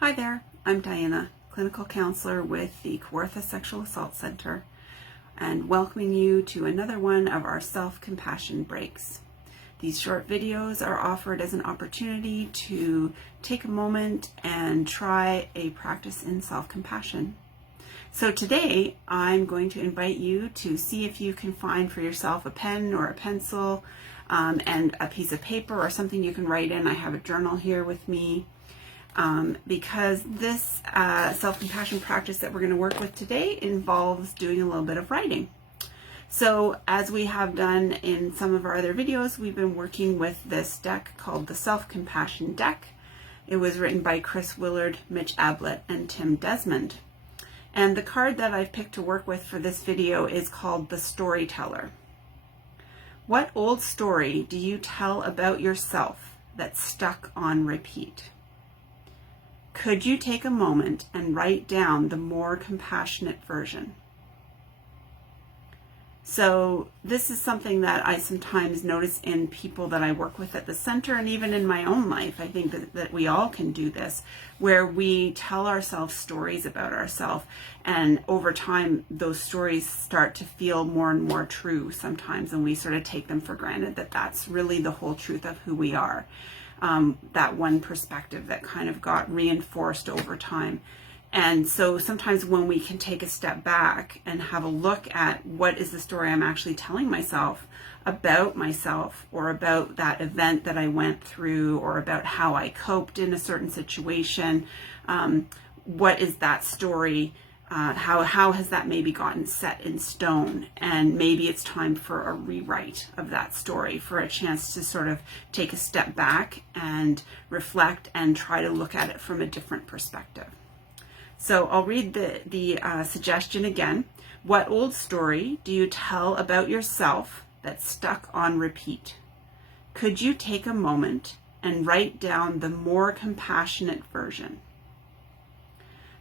Hi there, I'm Diana, clinical counselor with the Kawartha Sexual Assault Center, and welcoming you to another one of our self-compassion breaks. These short videos are offered as an opportunity to take a moment and try a practice in self-compassion. So today I'm going to invite you to see if you can find for yourself a pen or a pencil and a piece of paper or something you can write in. I have a journal here with me. Because this self-compassion practice that we're going to work with today involves doing a little bit of writing. So as we have done in some of our other videos, we've been working with this deck called the Self-Compassion Deck. It was written by Willard, Mitch, Abblett, and Desmond. And the card that I've picked to work with for this video is called the Storyteller. What old story do you tell about yourself that's stuck on repeat? Could you take a moment and write down the more compassionate version? So this is something that I sometimes notice in people that I work with at the center and even in my own life. I think that we all can do this, where we tell ourselves stories about ourselves, and over time those stories start to feel more and more true sometimes, and we sort of take them for granted that that's really the whole truth of who we are. That one perspective that kind of got reinforced over time. And so sometimes when we can take a step back and have a look at what is the story I'm actually telling myself or about that event that I went through, or about how I coped in a certain situation, what is that story? How has that maybe gotten set in stone? And maybe it's time for a rewrite of that story, for a chance to sort of take a step back and reflect and try to look at it from a different perspective. So I'll read the suggestion again. What old story do you tell about yourself that's stuck on repeat? Could you take a moment and write down the more compassionate version?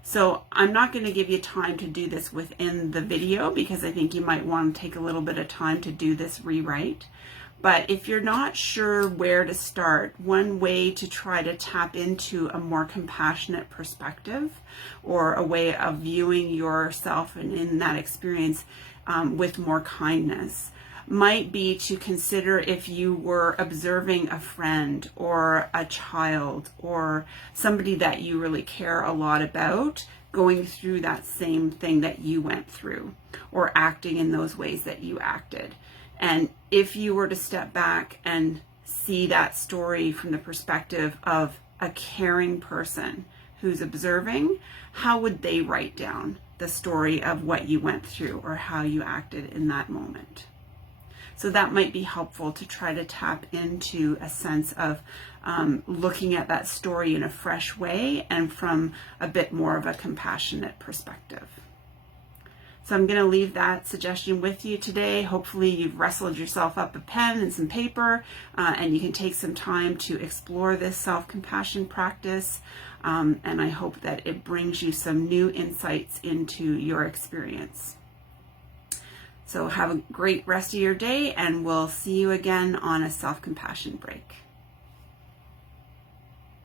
So I'm not going to give you time to do this within the video, because I think you might want to take a little bit of time to do this rewrite. But if you're not sure where to start, one way to try to tap into a more compassionate perspective, or a way of viewing yourself and in that experience with more kindness, might be to consider if you were observing a friend or a child or somebody that you really care a lot about going through that same thing that you went through, or acting in those ways that you acted. And if you were to step back and see that story from the perspective of a caring person who's observing, how would they write down the story of what you went through or how you acted in that moment? So that might be helpful to try to tap into a sense of looking at that story in a fresh way and from a bit more of a compassionate perspective. So I'm going to leave that suggestion with you today. Hopefully you've wrestled yourself up a pen and some paper, and you can take some time to explore this self-compassion practice. And I hope that it brings you some new insights into your experience. So have a great rest of your day, and we'll see you again on a self-compassion break.